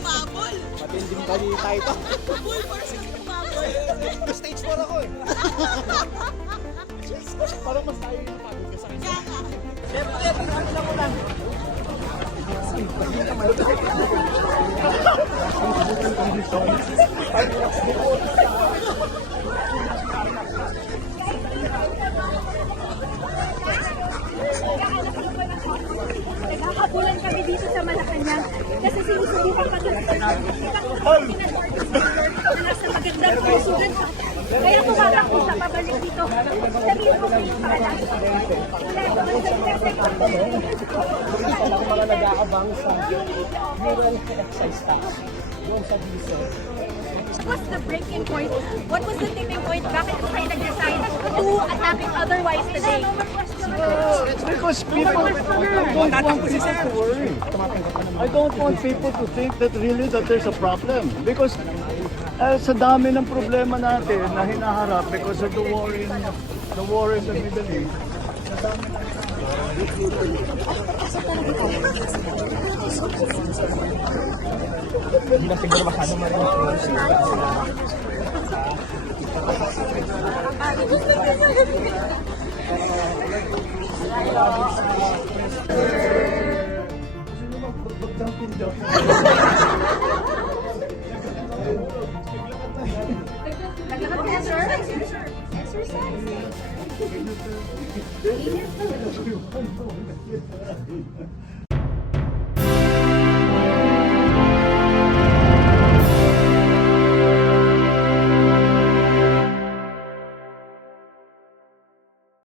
Umabol. Matinding balita ito. Full force kasi umabol. Stage 4 ako eh. Parang mas tayo yung napagod ka sa akin. Kaya nga. Siyempre, ano lang ko lang. Nagkakabulan kami dito sa Malacanang kasi sinusubukan pa doon na nasa magandang pusugan. Kaya tumatakbo sa pabalik dito. Sabihin ko kayo pala. Isa lang mga nag-aabang sa fuel excise tax. Doon sa diesel. What was the breaking point? What was the tipping point? Bakit kayo nag-decide to attack it otherwise today? It's because people don't want people to worry. I don't want people to think that really that there's a problem. Because sa dami ng problema natin na hinaharap because of the war in the Middle East, Hindi na siguro masyado marinig. Exercise.